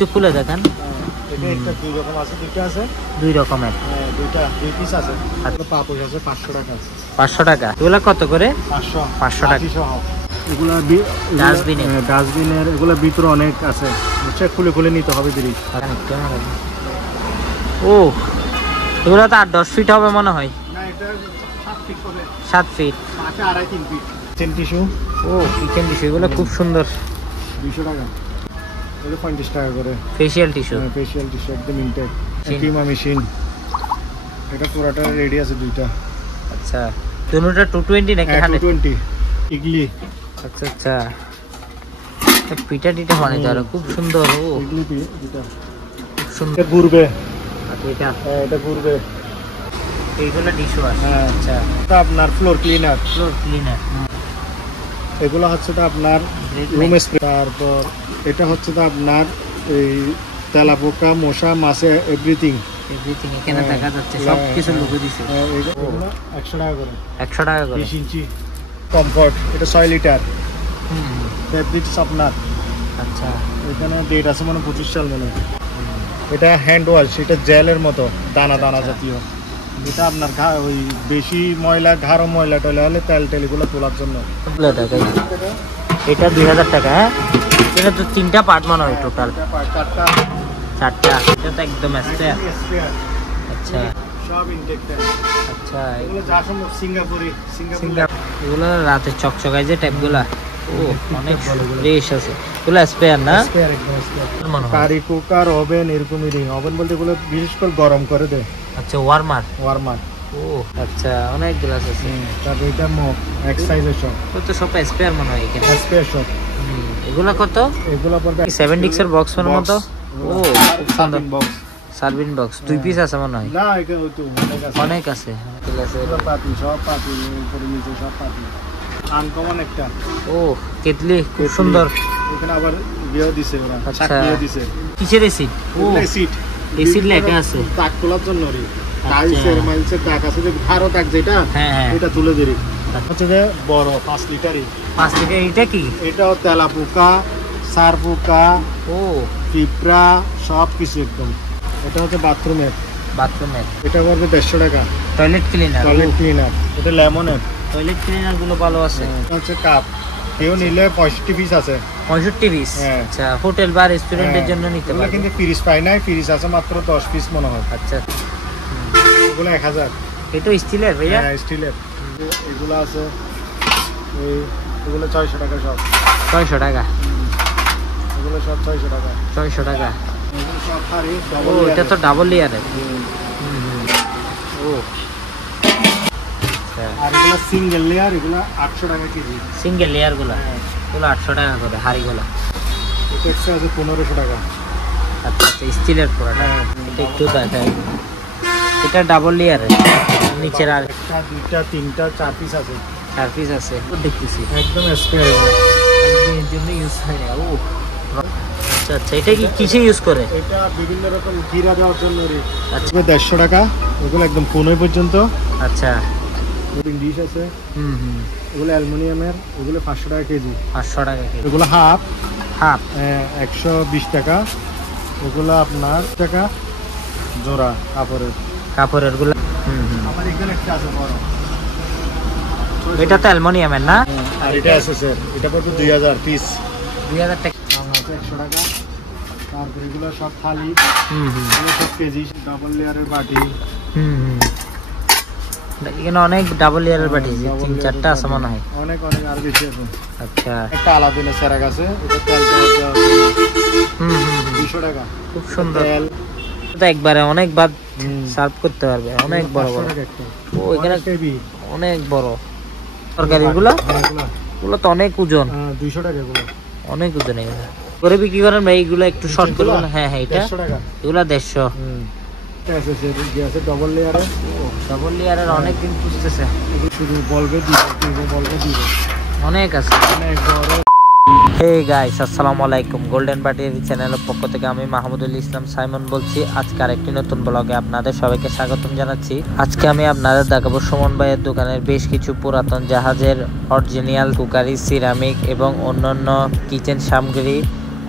একটু খুলে দেখেন। এটা একটা দুই রকম আছে, দুইটা আছে, দুই রকমের, দুইটা দুই পিস আছে। পাপোশ আছে 500 টাকা। 500 টাকা। এগুলা কত করে? 500 টাকা। এগুলা ডাস্টবিনের এগুলা ভিতরে অনেক আছে, খুলে খুলে নিতে হবে জিনিস। ও এগুলো তো 8-10 ফিট হবে মনে হয়। না, এটা 7 ফিট হবে। 7 ফিট, 2.5-3 ফিট। Kitchen tissue. ও কিচেন টিস্যু, এগুলো খুব সুন্দর। 200 টাকা। এটা 50 টাকা করে। ফেশিয়াল টিস্যু, ফেশিয়াল টিস্যু একদম ইনটেক। কিমা মেশিন, এটা পুরোটা রেডি আছে দুইটা। আচ্ছা, দুটোটা 220 নাকি 220? ইগলি। আচ্ছা আচ্ছা, পিঠা টিটা মানে যারা খুব সুন্দর। ও ইগলি পিঠা খুব সুন্দর। ঘুরবে। আচ্ছা, এটা ঘুরবে। এইগুলো টিস্যু আছে। আচ্ছা, এটা আপনার ফ্লোর ক্লিনার। Floor cleaner. এগুলো হচ্ছে তো আপনার রুম স্প্রে। তারপর এটা হচ্ছে তো আপনার এই তেলাপোকা, মশা, মাছে এভরিথিং এখানে দেখা যাচ্ছে সব কিছু লোগো দিছে। এগুলো 100 টাকা করে। 100 টাকা করে। 20 ইঞ্চি কমফর্ট, এটা 6 লিটার। ফেব্রিক আপনার। আচ্ছা, এখানে ডেট আছে মনে 25 সাল মনে। এটা হ্যান্ড ওয়াশ, এটা জেলের মতো দানা দানা জাতীয়। এটা আপনার ওই বেশি ময়লা, ঘাড় ময়লা টয়লা হলে তেল টেল এগুলো তোলার জন্য। এটা 2000 টাকা। হ্যাঁ, এটা তো 3টা পার্ট মনে হয় টোটাল। 4টা। এটা তো একদম স্পেয়ার। আচ্ছা, সব ইনটেক তেল। আচ্ছা, এগুলো যা সম্ভব সিঙ্গাপুরি। এগুলো রাতে চকচকায় যে টাইপগুলা। ও অনেক ফ্রেশ আছে। এগুলো স্পেয়ার না? স্পেয়ার, একদম স্পেয়ার। কারি কুকার, ওভেন, এরকমই রিং। ওভেন বলতে এগুলো বিশেষ করে গরম করে দেয়। আচ্ছা, ওয়ার্মার। ও আচ্ছা, অনেক গ্লাস আছে। তারপর এটা মগ এক সাইজের সব। কত সব স্পেয়ার মনে হয় এখানে। স্পেয়ার সব। এগুলো কত? এগুলো পড়বে 7 ডিক্সের বক্সের মতো। ও খুব সুন্দর বক্স। সার্ভিং বক্স 2 পিস আছে মনে হয়। না, এখানে তো অনেক আছে। পাতি, সব পাতি, উপরে নিচে সব পাতি। আনকমন একটা। ও কেটলি খুব সুন্দর। এখানে আবার ইয়ে দিছে ওরা, চাকরিও দিছে। কিসের এসিড? ও এসিড। এসিড লেখা আছে। দাগ তোলার জন্য রে। টাইলসের মাইলসের দাগ আছে যে ধারো দাগ যেটা, এটা তুলে দিই। হচ্ছে যে বড় 5 লিটারই। 5 লিটার। এটা কি? এটাও তেলাপোকা, সারপোকা, ও পিঁপড়া সব কিছু একদম। এটা হচ্ছে বাথরুমের। এটা পড়বে 150 টাকা। Toilet cleaner. এটা লেমনের। টয়লেট ক্লিনার গুলো ভালো আছে। এটা হচ্ছে কাপ। কেউ নিলে 65 পিস আছে। 65 পিস। আচ্ছা, হোটেল বা রেস্টুরেন্টের জন্য নিতে পারবে। কিন্তু ফ্রিজ পাই নাই, ফ্রিজ আছে মাত্র 10 পিস মনে হয়। আচ্ছা, এগুলো 1000। এটা স্টিলের ভাইয়া? হ্যাঁ, স্টিলের। এগুলো আছে এগুলো 600 টাকা সব। 600 টাকা। এগুলো সব 600 টাকা। 600 টাকা। এগুলো সব হাড়ি। ও এটা তো ডাবল লেয়ারের। ও আর এগুলো সিঙ্গেল লেয়ার, এগুলো 800 টাকা কেজি। সিঙ্গেল লেয়ার গুলো এগুলো 800 টাকা করে হাড়িগুলো। এটা আছে 1500 টাকা। আচ্ছা আচ্ছা, স্টিলের পুরোটা। এটা একটু দেখাই। এটা ডাবল লেয়ারের, নিচের আর একটা, দুইটা, তিনটা, 4 পিস আছে। 4 পিস আছে। দেখতেছি একদম স্পেয়ার। এর জন্য ইউজ হয় না। ও আচ্ছা আচ্ছা, এটা কি কিসে ইউজ করে? এটা বিভিন্ন রকম ঘিরা দেওয়ার জন্য রে। আচ্ছা, 150 টাকা। এগুলো একদম 15 পর্যন্ত। আচ্ছা, ডিশ আছে। এগুলো অ্যালুমিনিয়ামের। এগুলো 500 টাকা কেজি। 500 টাকা কেজি। এগুলো হাফ 120 টাকা। এগুলো আপনার টাকা জোড়া কাপড়ের গুলো। আমার এখানে একটা আছে বড়। এটা তো অ্যালুমিনিয়ামের না? আর এটা আছে স্যার, এটা পড়বে 2000 পিস। 2000 টাকা। 100 টাকা। তারপর এগুলো সব থালি। এগুলো সব কেজি। ডাবল লেয়ারের বাটি। এখানে অনেক ডাবল লেয়ারের বাটি, 3-4টা আছে মনে হয়। অনেক আর বেশি আছে। আচ্ছা, একটা আলাদা সেরা আছে। এটা তেল 200 টাকা। খুব সুন্দর। এটা একবারে অনেক ভাত সার্ভ করতে পারবে। অনেক বড় বড়। ও এখানে অনেক বড় তরকারিগুলো। এগুলো তো অনেক ওজন। 200 টাকা এগুলো। অনেক ওজন এগুলো। করে বিক্রি করেন ভাই? এইগুলো একটু শর্ট করবে না? হ্যাঁ হ্যাঁ, এটা 150 টাকা। এগুলো 150। ডাবল লেয়ারের। ডাবল লেয়ারের অনেক দিন খুঁজতেছে। শুধু বলবে দিবে। অনেক আছে, অনেক বড়। হে গাইস, আসসালামু আলাইকুম। গোল্ডেন পার্টি চ্যানেলের পক্ষ থেকে আমি মাহমুদুল ইসলাম সাইমন বলছি। আজকে আরেকটি নতুন ব্লগে আপনাদের সবাইকে স্বাগতম জানাচ্ছি। আজকে আমি আপনাদের দেখাবো সুমন ভাইয়ের দোকানের বেশ কিছু পুরাতন জাহাজের অরিজিনাল কুকারি, সিরামিক এবং অন্যান্য কিচেন সামগ্রী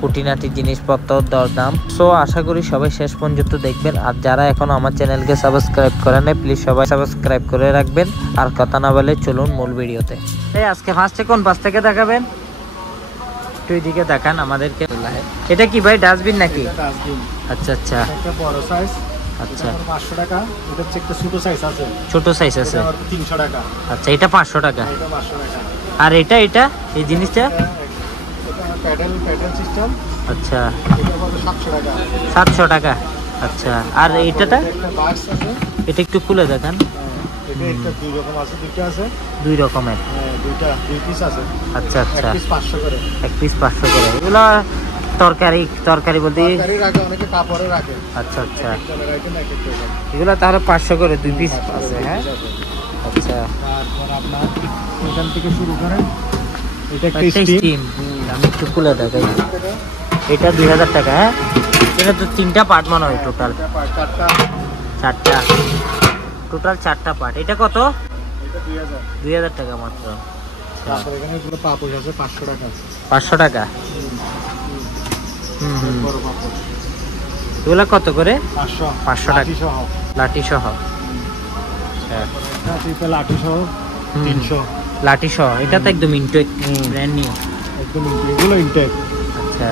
খুঁটিনাটি জিনিসপত্র দরদাম। সো আশা করি সবাই শেষ পর্যন্ত দেখবেন। আর যারা এখনো আমার চ্যানেলকে সাবস্ক্রাইব করেন নাই প্লিজ সবাই সাবস্ক্রাইব করে রাখবেন। আর কথা না বলে চলুন মূল ভিডিওতে। এই আজকে ফার্স্টে কোন পাশ থেকে দেখাবেন? একটু এদিকে দেখান আমাদেরকে। এটা কি ভাই ডাস্টবিন নাকি? ডাস্টবিন। আচ্ছা আচ্ছা একটা বড় সাইজ, আচ্ছা 500 টাকা। এটা হচ্ছে একটা ছোট সাইজ আছে, ছোট সাইজ আছে, এটা 300 টাকা। আচ্ছা এটা 500 টাকা। এটা 500 টাকা। আর এটা এই জিনিসটা এটা প্যাডেল সিস্টেম। আচ্ছা এটা কত? 700 টাকা। 700 টাকা। আচ্ছা আর এইটাটা? একটা বাক্স আছে, এটা একটু খুলে দেখান। এটা একটা দুই রকম আছে, দুইটা আছে, দুই রকমের। দুই পিস আছে। আচ্ছা আচ্ছা এক পিস 500 করে। এক পিস 500 করে। এগুলো তরকারি বলতে তরকারি রাখে, অনেকে কাপড়ে রাখে। আচ্ছা আচ্ছা একজনের রাখে না, এক একজন। এগুলো তাহলে 500 করে দুই পিস আছে। হ্যাঁ আচ্ছা। তারপর আপনার এখান থেকে শুরু করেন, এটা একটা একটা স্টিম। স্টিম। আমি একটু খুলে দেখাই। এটা 2000 টাকা। হ্যাঁ এটা তো 3টা পার্ট মনে হয়, টোটাল 4টা, টোটাল 4টা পার্ট। এটা কত? এটা 2000। 2000 টাকা মাত্র। তারপর এখানে এগুলো পাপোশ আছে 500 টাকা। 500 টাকা। বড় পাপোশ এগুলো কত করে? 500 টাকা। লাঠি সহ। লাঠি সহ। এটা ট্রিপল লাঠি সহ 300। লাঠি সহ। এটা তো একদম ইনটেক, ব্র্যান্ড নিউ একদম এগুলো ইনটেক। আচ্ছা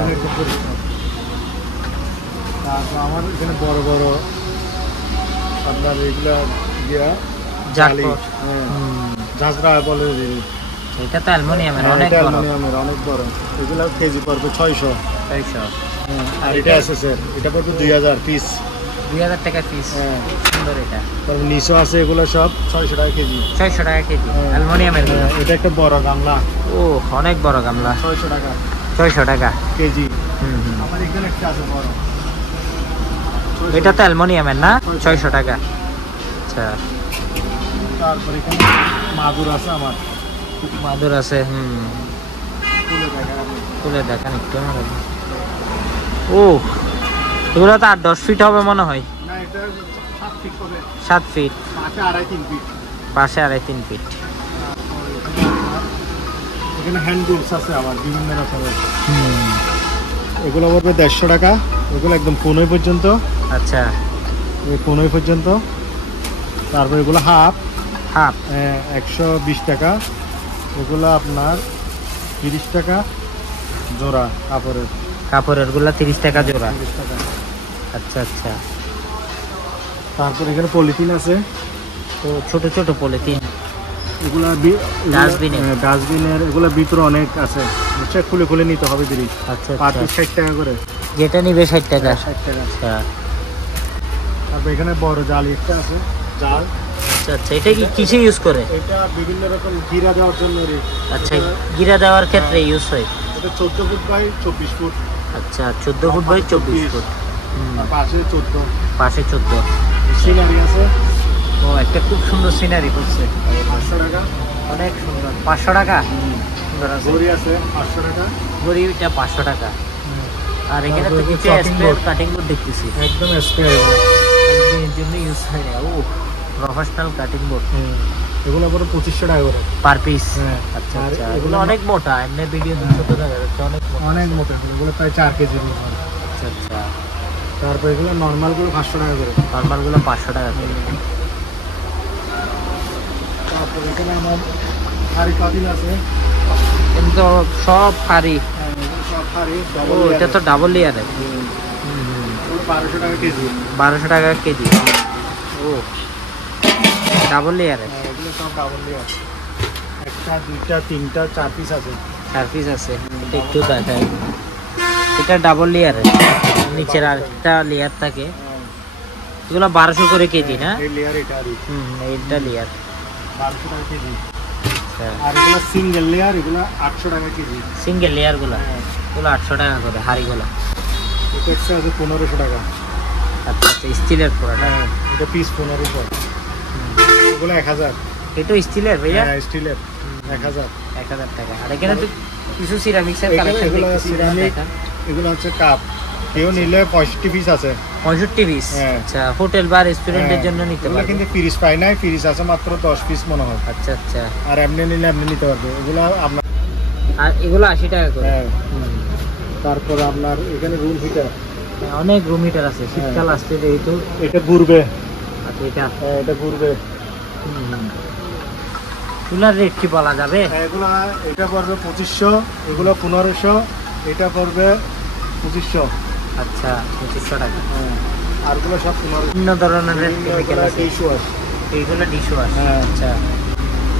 তারপর আমার এখানে বড় বড় আপনার এগুলা দিয়া জালি। ঝাঁঝরা বলে। এটা তো অ্যালুমিনিয়ামের, অনেক বড়। অ্যালুমিনিয়ামের অনেক বড়। এগুলো কেজি পড়বে 600। 600। আর এটা আছে স্যার, এটা পড়বে 2000 পিস। 2000 টাকা পিস। সুন্দর। এটা তারপর নিচে আছে, এগুলো সব 600 টাকা কেজি। 600 টাকা কেজি অ্যালুমিনিয়ামের। এটা একটা বড় গামলা। ও অনেক বড় গামলা। 600 টাকা। 600 টাকা কেজি। আমার এখানে একটা আছে বড়। এটা তো অ্যালুমিনিয়ামের না? 600 টাকা। আচ্ছা তারপর এখানে মাদুর আছে আমার। মাদুর আছে। তুলে দেখেন আপনি। খুলে দেখান একটু আমাকে। ও এগুলো তো 8-10 ফিট হবে মনে হয়। না, এটা 7 ফিট হবে। 7 ফিট। পাশে 2.5-3 ফিট। পাশে 2.5-3 ফিট। এখানে হ্যান্ড টুলস আছে আমার বিভিন্ন রকমের। এগুলো পড়বে 150 টাকা। এগুলো একদম 15 পর্যন্ত। আচ্ছা 15 পর্যন্ত। তারপর এগুলো হাফ 120 টাকা। এগুলো আপনার 30 টাকা জোড়া কাপড়ের গুলা 30 টাকা জোড়া। 30 টাকা। আচ্ছা আচ্ছা। তারপর এখানে পলিথিন আছে, তো ছোট ছোট পলিথিন। এগুলা ডাস্টবিনের। এগুলো ভিতরে অনেক আছে, বুঝছে, খুলে খুলে নিতে হবে জিনিস। আচ্ছা পার আচ্ছা। পিস 60 টাকা করে। যেটা নিবে 60 টাকা। 60 টাকা। আচ্ছা তারপর এখানে বড় জালি একটা আছে, জাল। আচ্ছা আচ্ছা। এটা কি কিসে ইউজ করে? এটা বিভিন্ন রকম ঘিরা দেওয়ার জন্য। আচ্ছা গিরা দেওয়ার ক্ষেত্রে ইউজ হয়। এটা 14 ফুট বাই 24 ফুট। আচ্ছা 14 ফুট বাই 24 ফুট। আর পাশে 14। পাশে 14। সিনারি আছে। ও একটা খুব সুন্দর সিনারি করছে। 500 টাকা। অনেক সুন্দর। 500 টাকা। সুন্দর আছে। ঘড়ি আছে 500 টাকা। ঘড়িটা 500 টাকা। আর এখানে তো কিছু কাটিং বোর্ড দেখতেছি। একদম স্পেয়ার এর জন্য ইউজ হয় না। ও প্রফেশনাল কাটিং বোর্ড। এগুলো পুরো 2500 টাকা করে পার পিস। আচ্ছা আর আচ্ছা। এগুলো অনেক মোটা, এমনি ভিডিও ছোট দেখা যাচ্ছে, অনেক মোটা। অনেক মোটা। এগুলো প্রায় 4 কেজি। আচ্ছা আচ্ছা। তারপর এগুলো নর্মাল গুলো 500 টাকা করে। নরমাল গুলো 500 টাকা করে। তারপর এখানে আমার হাড়ি পাতিল আছে। কিন্তু সব হাড়ি। এগুলো সব হাড়ি। ও এটা তো ডাবল লেয়ারের। 1200 টাকা কেজি। 1200 টাকা কেজি। ও ডাবল লেয়ারের। এগুলো সব ডাবল লেয়ার। একটা, দুইটা, তিনটা, 4 পিস আছে। 4 পিস আছে। এটা একটু দেখাই। এটা ডাবল লেয়ারের, নিচের আরেকটা লেয়ার থাকে। এগুলো 1200 করে কেজি না? এই লেয়ার এটা আর এইটা লেয়ার 1200 টাকা কেজি। আর এগুলো সিঙ্গেল লেয়ার, এগুলো 800 টাকা কেজি। সিঙ্গেল লেয়ার গুলো এগুলো 800 টাকা করে হাড়িগুলো। এটা আছে 1500 টাকা। আচ্ছা আচ্ছা। স্টিলের পুরোটা। এটা পিস 1500। এগুলো 1000। এটা স্টিলের ভাইয়া? হ্যাঁ স্টিলের 1000। 1000 টাকা। আর এখানে তো কিছু সিরামিক্সের কালেকশন এগুলো দেখতেছি। সিরামিক। এগুলো হচ্ছে কাপ। কেউ নিলে 65 পিস আছে। 65 পিস। আচ্ছা হোটেল বা রেস্টুরেন্টের জন্য নিতে এগুলো পারবে। কিন্তু ফ্রিজ পাই নাই, ফ্রিজ আছে মাত্র 10 পিস মনে হয়। আচ্ছা আচ্ছা। আর এমনি নিলে এমনি নিতে পারবে। এগুলো আপনার আর এগুলো 80 টাকা করে। তারপরে আপনার এখানে রুম হিটার, অনেক রুম হিটার আছে, শীতকাল আসছে যেহেতু। এটা ঘুরবে। আচ্ছা, এটা এটা ঘুরবে। চুলার রেট কি বলা যাবে? এগুলা এটা পড়বে 2500, এগুলো 1500, এটা পড়বে 2500। আচ্ছা, 2500 টাকা। আর গুলো সব 1500। বিভিন্ন ধরনের কেমিক্যাল আছে। এইগুলো ডিশওয়াশ। হ্যাঁ। আচ্ছা,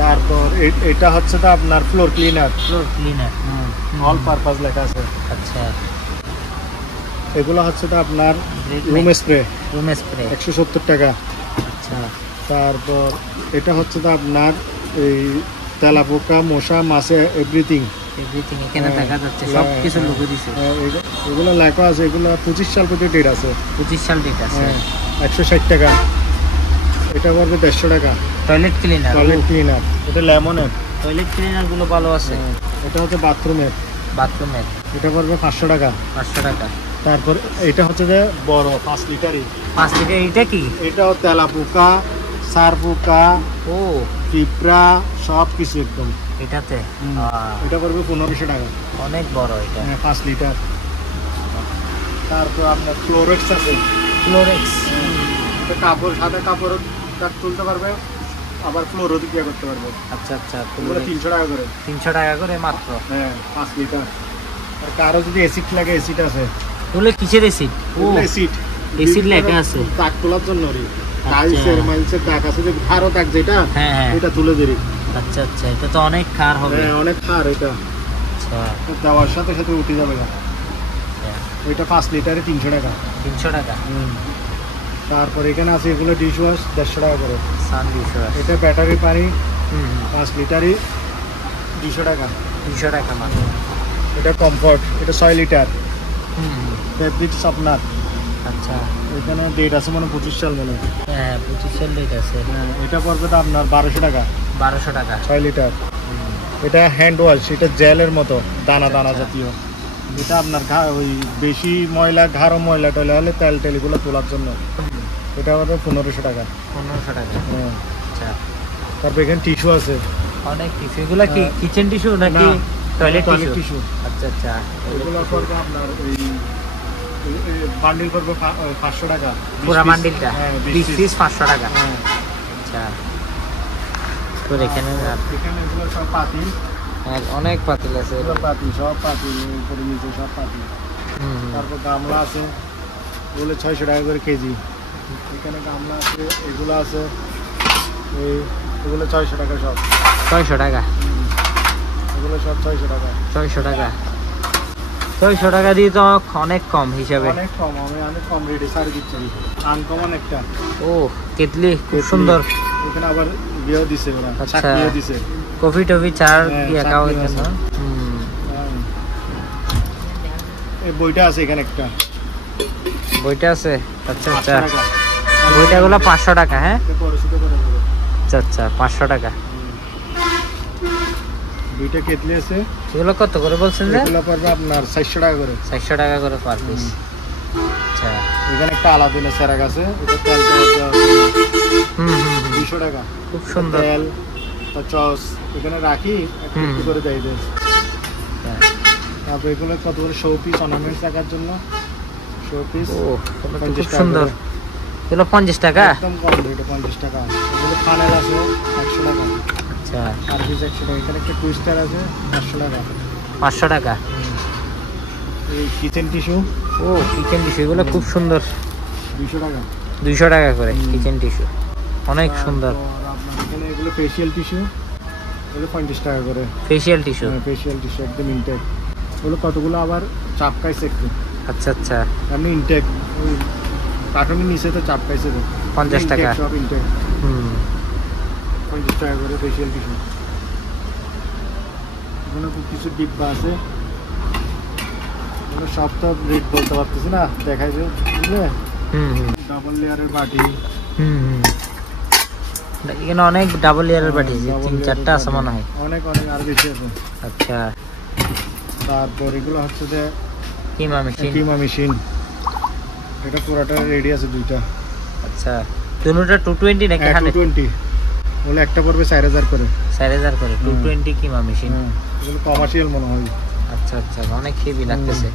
তারপর এটা হচ্ছে তো আপনার floor cleaner. Floor cleaner, all purpose লেখা আছে। আচ্ছা, এগুলো হচ্ছে তো আপনার রুম স্প্রে। রুম স্প্রে 170 টাকা। আচ্ছা, তারপর এটা হচ্ছে তো আপনার এই তেলাপোকা, মশা, মাছে এভরিথিং। এভরিথিং এখানে দেখা যাচ্ছে, সব কিছু লোগো দিছে। এগুলো লেখা আছে, এগুলো 25 সাল পর্যন্ত ডেট আছে। 25 সাল ডেট আছে। 160 টাকা। এটা পড়বে 150 টাকা। টয়লেট ক্লিনার, টয়লেট ক্লিনার, এটা লেমনের। টয়লেট ক্লিনার গুলো ভালো আছে। এটা হচ্ছে বাথরুমের। বাথরুমের এটা পড়বে 500 টাকা। 500 টাকা। তারপর এটা হচ্ছে যে বড় 5 লিটারই। 5 লিটার। এটা কি? এটাও তেলাপোকা, সারপোকা, ও পিঁপড়া, সব কিছু একদম এটাতে। এটা পড়বে 1500 টাকা। অনেক বড় এটা। 5 লিটার। তারপর আপনার ক্লোরেক্স আছে। ক্লোরেক্স, কাপড়, সাদা কাপড় তুলতে পারবে, আবার ফ্লোরও দিয়ে করতে পারবে। আচ্ছা আচ্ছা, 300 টাকা করে। 300 টাকা করে মাত্র। 5 লিটার। আর কারো যদি এসিড লাগে, এসিড আছে। তুলে কিসের এসিড? ও এসিড, এসিড লেখা আছে। দাগ তোলার জন্য টাইলসের মাইলসের দাগ আছে, যে খারো দাগ যেটা, হ্যাঁ, এটা তুলে দিই। আচ্ছা আচ্ছা, এটা তো অনেক খার হবে। অনেক খার এটা। আচ্ছা, দেওয়ার সাথে সাথে উঠে যাবে না। ওইটা 5 লিটারে 300 টাকা। 300 টাকা। তারপর এখানে আছে এগুলো ডিশ ওয়াশ 150 টাকা করে। সান ডিশওয়াশ। এটা ব্যাটারি পানি 5 লিটারই 200 টাকা। 200 টাকা মাত্র। এটা কমফর্ট, এটা 6 লিটার। Fabric softener. আচ্ছা, এখানে ডেট আছে মানে 25 সাল মনে হয়। হ্যাঁ, 25 সাল ডেট আছে। এটা পড়বে তো আপনার 1200 টাকা। 1200 টাকা 6 লিটার। এটা হ্যান্ড ওয়াশ, এটা জেলের মতো দানা দানা জাতীয়। এটা আপনার ওই বেশি ময়লা, ঘাড়ো ময়লা টয়লা হলে তেল টেলগুলো তোলার জন্য। এটা আমাদের 1500 টাকা। 1500 টাকা। আচ্ছা, তারপর এখানে টিস্যু আছে। অনেক টিস্যু। এগুলো কি কিচেন টিস্যু নাকি টয়লেট টিস্যু? আচ্ছা আচ্ছা, এগুলো পড়বে আপনার ওই বান্ডিল পড়বে 500 টাকা। পুরো বান্ডিলটা 20 পিস 500 টাকা। হ্যাঁ। আচ্ছা, তো এখানে এগুলো সব পাতিল। অনেক পাতিল আছে। এগুলো পাতিল, সব পাতিল, উপরে নিচে সব পাতিল। তারপর গামলা আছে, এগুলো 600 টাকা করে কেজি। এখানে গামলা আছে, এগুলো আছে, এগুলো 600 টাকা সব। 600 টাকা। এগুলো সব 600 টাকা। 600 টাকা। 600 টাকা দিয়ে তো অনেক কম হিসাবে। অনেক কম, আমি অনেক কম রেটে সারি দিচ্ছি। আনকমন একটা। ও কেতলি, খুব সুন্দর। এখানে আবার বিয়ে দিছে ওরা। আচ্ছা, বিয়ে দিছে। কফি টফি চার দিয়ে খাওয়া চাটনি হইতেছে আছে। না? এই বইটা আছে এখানে একটা। বইটা আছে? আচ্ছা আচ্ছা, 500 টাকা। বইটাগুলো 500 টাকা। হ্যাঁ, এটা পরে শুধু করে দেবো। আচ্ছা আচ্ছা, 500 টাকা। দুইটা কেতলি আছে। এগুলো কত করে বলছেন যে? এগুলো পড়বে আপনার 400 টাকা করে। 400 টাকা করে পার পিস। আচ্ছা, এখানে একটা আলাদা সেরাক আছে, এটা তেল 200 টাকা। খুব সুন্দর। তেল চস এখানে রাখি, একটু করে দেয় দেয়। তারপর এগুলো কত করে শো পিস, অর্নামেন্টস রাখার জন্য শো পিস। ও খুব সুন্দর। এগুলো 50 টাকা। একদম কম রেটে 50 টাকা। এগুলো ফানেল আছে 100 টাকা। আচ্ছা, আর পিস 100 টাকা। এখানে একটা টুইস্টার আছে 500 টাকা। 500 টাকা। এই কিচেন টিস্যু। ও কিচেন টিস্যু, এগুলো খুব সুন্দর। 200 টাকা। 200 টাকা করে কিচেন টিস্যু, অনেক সুন্দর। আপনার এখানে এগুলো ফেশিয়াল টিস্যু, এগুলো 50 টাকা করে। Facial tissue. ফেশিয়াল টিস্যু একদম ইনটেক। ওগুলো কতগুলো আবার চাপকাইছে একটু। আচ্ছা আচ্ছা, আপনি ইনটেক ওই কার্টুনের নিচে তো চাপকাইছে তো। 50 টাকা। সব ইনটেক। 50 টাকা করে ফেশিয়াল টিস্যু। এখানে খুব কিছু ডিব্বা আছে। এগুলো সব তো রেট বলতে পারতেছি না, দেখাই যে বুঝলে। ডাবল লেয়ারের বাটি। এখানে অনেক ডাবল লেয়ারের বাটি, 3-4টা আছে মনে হয়। অনেক অনেক আর বেশি আছে। আচ্ছা, তারপর এগুলো হচ্ছে যে কিমা মেশিন। কিমা মেশিন। এটা পুরাটা রেডি আছে দুইটা। আচ্ছা, দুটোটা 220 নাকি 100? 220। বলে একটা পড়বে 4000 করে। 4000 করে 220 কিমা মেশিন। এগুলো কমার্শিয়াল মনে হয়। আচ্ছা আচ্ছা, অনেক হেভি লাগতেছে।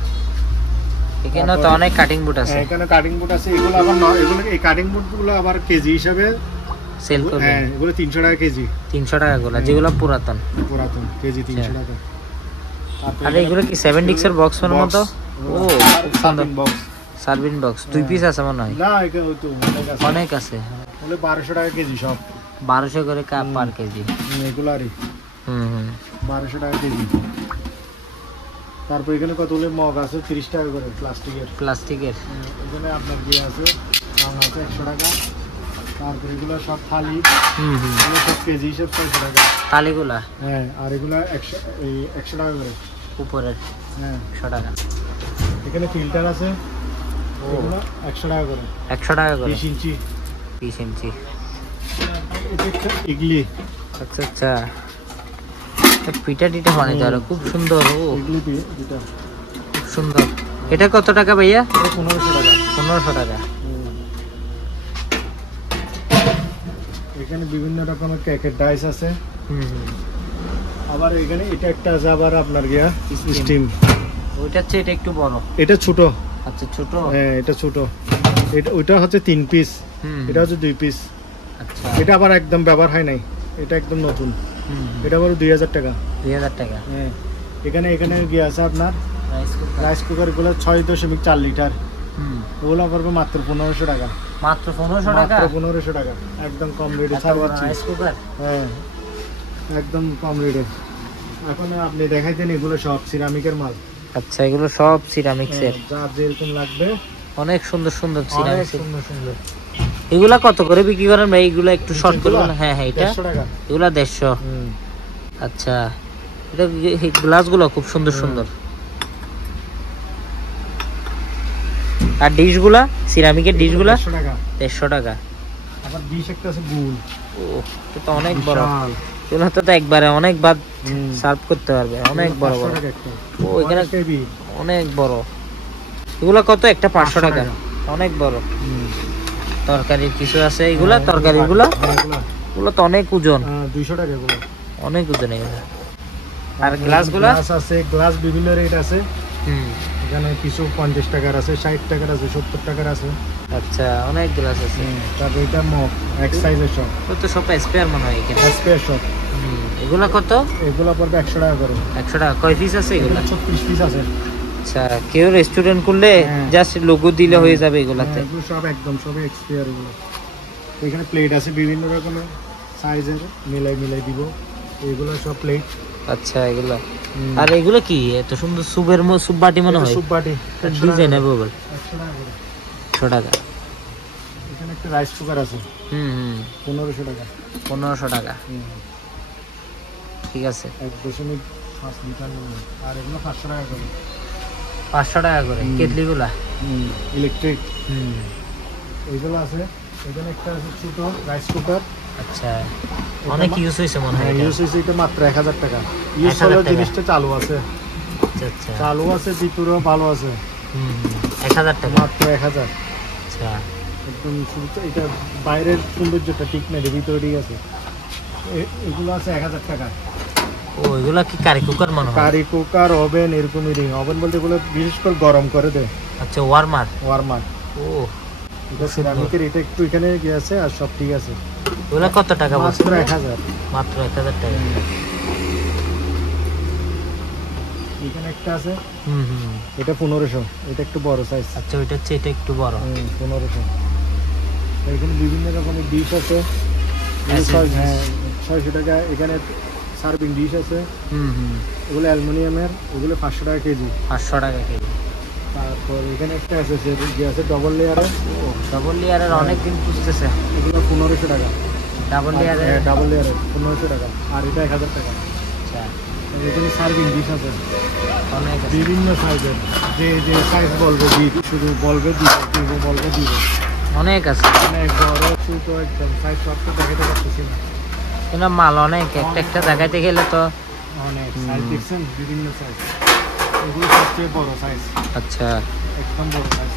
এখানে তো অনেক কাটিং বুট আছে। এখানে কাটিং বুট আছে, এগুলো আবার এগুলো এই কাটিং বুট গুলো আবার কেজি হিসাবে সেল করবে। হ্যাঁ, এগুলো 300 টাকা কেজি। 300 টাকা গুলো, যেগুলো পুরাতন কেজি 300 টাকা। আর এগুলো কি 7 ডিক্সের বক্সের মতো? ও খুব সুন্দর বক্স, সার্ভিং বক্স। 2 পিস আছে মনে হয়। না এখানে তো অনেক আছে। বলে 1200 টাকা কেজি সব। 1200 করে কাপ পার কেজি। এগুলারই হুম 1200 টাকা কেজি। তারপর এখানে কতগুলো মগ আছে 30 টাকা করে প্লাস্টিকের। এখানে আপনার কি আছে, দাম আছে 100 টাকা। তারপর এগুলো সব থালি, এগুলো সব কেজি হিসেব 600 টাকা থালিগুলা। হ্যাঁ, আর এগুলো 100 টাকা করে উপরের। হ্যাঁ 100 টাকা। এখানে ফিল্টার আছে, এগুলো 100 টাকা করে। 100 টাকা করে 20 ইঞ্চি। 20 ইঞ্চি। এটা একটা ইগলি। আচ্ছা আচ্ছা, পিঠা টিটা বানিয়ে দেওয়া খুব সুন্দর। ও ইগলি যেটা খুব সুন্দর। এটা কত টাকা ভাইয়া? 1500 টাকা। 1500 টাকা। এখানে বিভিন্ন রকমের কেকের ডাইস আছে। আবার এখানে এটা একটা আছে, আবার আপনার গিয়া স্টিম। ওইটা হচ্ছে, এটা একটু বড়, এটা ছোট। আচ্ছা ছোট। হ্যাঁ এটা ছোট। এটা ওইটা হচ্ছে 3 পিস, এটা হচ্ছে 2 পিস। আচ্ছা, এটা আবার একদম ব্যবহার হয় নাই, এটা একদম নতুন। এটা আবার 2000 টাকা। 2000 টাকা। হ্যাঁ, এখানে গিয়ে আছে আপনার রাইস কুকার গুলো 6.4 লিটার। ওগুলো পড়বে মাত্র 1500 টাকা। মাত্র 1500 টাকা? 1500 টাকা, একদম কম রেটে রাইস কুকার। হ্যাঁ, একদম কম রেটে। এখন আপনি দেখাইতেন, এগুলো সব সিরামিকের মাল। আচ্ছা, এগুলো সব সিরামিক্সের। যার যেরকম লাগবে। অনেক সুন্দর সুন্দর সিরামিক্স। সুন্দর। এগুলা কত করে বিক্রি করেন ভাই? এগুলো একটু শর্ট করে বলেন। হ্যাঁ হ্যাঁ, এটা 150 টাকা। এগুলা 150। আচ্ছা, এটা গ্লাস গুলো খুব সুন্দর সুন্দর। আর ডিশ গুলা, সিরামিকের ডিশ গুলা 150 টাকা। 150 টাকা। আবার ডিশ একটা আছে গুল। ও, এটা তো অনেক বড়। এগুলো তো একবারে অনেকবার সার্ভ করতে পারবে, অনেক বড় বড়। ও, এখানে অনেক বড়। এগুলা কত? একটা 500 টাকা। অনেক বড়। তরকারির কিছু আছে, এগুলা তরকারিগুলা, এগুলো তো অনেক ওজন। 200 টাকা এগুলো, অনেক ওজন এগুলো। আর গ্লাসগুলা আছে, গ্লাস বিভিন্ন রেট আছে। এখানে কিছু 50 টাকার আছে, 60 টাকার আছে, 70 টাকার আছে। আচ্ছা, অনেক গ্লাস আছে। তারপর এটা মগ এক সাইজের সব। তো সব স্পেয়ার মনে হয় এখানে। স্পেয়ার সব। এগুলা কত? এগুলো পড়বে 100 টাকা করে। 100 টাকা। কয় পিস আছে এগুলা? 36 পিস আছে। আচ্ছা, কেউ রেস্টুরেন্ট করলে জাস্ট লোগো দিলে হয়ে যাবে এগুলাতে। এগুলো সব একদম সবই এক্সপায়ার এগুলো। এখানে প্লেট আছে বিভিন্ন রকমের সাইজের, মিলাই দিব। এগুলো সব প্লেট। আচ্ছা, এগুলো। আর এগুলো কি এত সুন্দর সুপের সুপ বাটি মনে হয়? সুপ বাটি ডিজাইনেবল। 100 টাকা করে। 100 টাকা। এখানে একটা রাইস কুকার আছে। 1500 টাকা। 1500 টাকা। ঠিক আছে। 1.5 লিটার নেবে। আর এগুলো 500 টাকা করে। 500 টাকা করে কেটলিগুলা। ইলেকট্রিক। এইগুলো আছে। এখানে একটা আছে ছোট রাইস কুকার। আচ্ছা, অনেক ইউজ হয়েছে মনে হয়। ইউজ হয়েছে এটা মাত্র 1000 টাকা। ইউজ হলো, জিনিসটা চালু আছে। আচ্ছা আচ্ছা, চালু আছে, ভিতরেও ভালো আছে। 1000 টাকা মাত্র 1000। আচ্ছা, একদম এটা বাইরের সৌন্দর্যটা ঠিক নেই, ভিতরে ঠিক আছে। এগুলো আছে 1000 টাকা। ও, এগুলা কি কারি কুকার মনে হয়? কারি কুকার, ওভেন, এরকমই। ওভেন বলতে এগুলো বিশেষ করে গরম করে দেয়। আচ্ছা, ওয়ার্মার। ও, এটা সিরামিকের। এটা একটু এখানে কি আছে, আর সব ঠিক আছে। ওগুলা কত টাকা বলছো? মাত্র 1000। মাত্র 1000 টাকা। এখানে একটা আছে। এটা 1500। এটা একটু বড় সাইজ। আচ্ছা, ওইটা হচ্ছে, এটা একটু বড়। 1500। এখানে বিভিন্ন রকমের ডিশ আছে। হ্যাঁ, 600 টাকা। এখানে সার্ভিং ডিশ আছে। এগুলো অ্যালুমিনিয়ামের, এগুলো 500 টাকা কেজি। 500 টাকা কেজি। তারপর এখানে একটা আছে, যে আছে ডবল লেয়ারের। ও, ডবল লেয়ারের অনেক দিন খুঁজতেছে। এগুলো 1500 টাকা। ডাবল লেয়ারের? ডাবল লেয়ারের 1500 টাকা। আর এটা 1000 টাকা। আচ্ছা, এখানে সার্ভিং ডিশ আছে অনেক বিভিন্ন সাইজের। যে সাইজ বলবে শুধু বলবে দিবে, বলবে দিবে। অনেক আছে, অনেক বড় ছোট একদম সাইজ সব তো দেখাতে পারতেছি না। এগুলো মাল অনেক, একটা জায়গাতে গেলে তো অনেক সাইজ দেখছেন, বিভিন্ন সাইজ। এগুলো সবচেয়ে বড় সাইজ। আচ্ছা, একদম বড় সাইজ।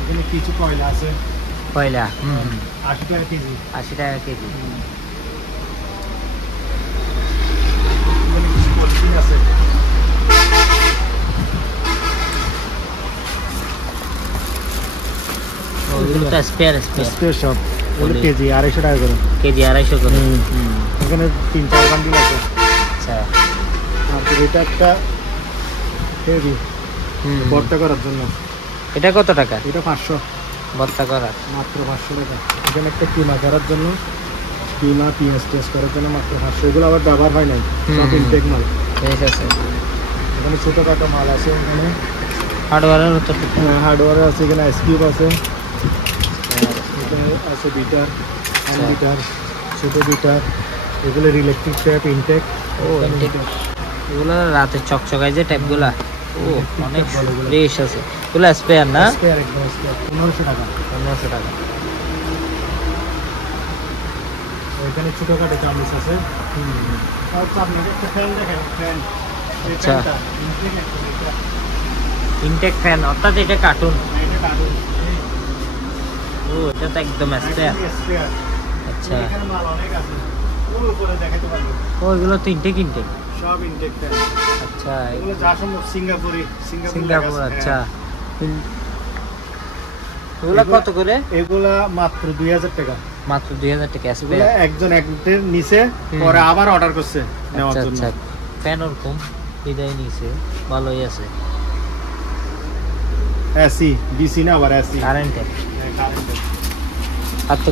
এখানে কিছু কয়লা আছে। কয়লা 80 টাকা কেজি। 80 টাকা কেজি। আছে। ওগুলো তো স্পেয়ার স্পেয়ার সব এগুলো কেজি 250 টাকা করে। কেজি 250 করে। এখানে 3-4 বান্ডিল আছে। আচ্ছা। তারপর এটা একটা হেভি ভর্তা করার জন্য। এটা কত টাকা? এটা 500 ভর্তা করার। মাত্র 500 টাকা। এখানে একটা কিমা করার জন্য, কিমা পিএস টেস্ট করার জন্য মাত্র 500। এগুলো আবার ব্যবহার হয় নাই, সব ইনটেক মাল। ঠিক আছে। এখানে ছোটোখাটো মাল আছে। এখানে হার্ডওয়্যারের হতো। হার্ডওয়্যার আছে, এখানে আইস কিউব আছে, এখানে আছে বিটার, হ্যান্ড বিটার, ছোটো বিটার। এগুলো ইলেকট্রিক ট্যাপ ইনটেক। ও ইনটেক। এগুলো রাতে চকচকায় যে ট্যাপগুলা, ও অনেক ফ্রেশ আছে। এগুলো স্পেয়ার না? স্পেয়ার, একদম স্পেয়ার। 1500 টাকা। 1500 টাকা। এখানে ছোটোখাটো চামচ আছে। তারপর আপনাকে একটা ফ্যান দেখেন, ফ্যান। আচ্ছা। ইনটেক ফ্যান, অর্থাৎ এটা কার্টুন। এটা কার্টুন। ও এটা তো একদম স্পেয়ার। আচ্ছা। এখানে মাল অনেক আছে। ওর উপরে দেখাতে পারবো। ও এগুলো তো ইনটেক। সব ইনটেক ফ্যান। আচ্ছা। এগুলো যা সম্ভব সিঙ্গাপুরি। সিঙ্গাপুর। আচ্ছা। এগুলো কত করে? এগুলা মাত্র 2000 টাকা। মাত্র 2000 টাকা এগুলা স্পেয়ার। একজন একদের নিচে, পরে আবার অর্ডার করছে নেওয়ার আচ্ছা জন্য। আচ্ছা। ফ্যান ওরকম বিদায় নিছে, ভালোই আছে। এসি ডিসি না, আবার এসি কারেন্টের। কারেন্টের। আর তো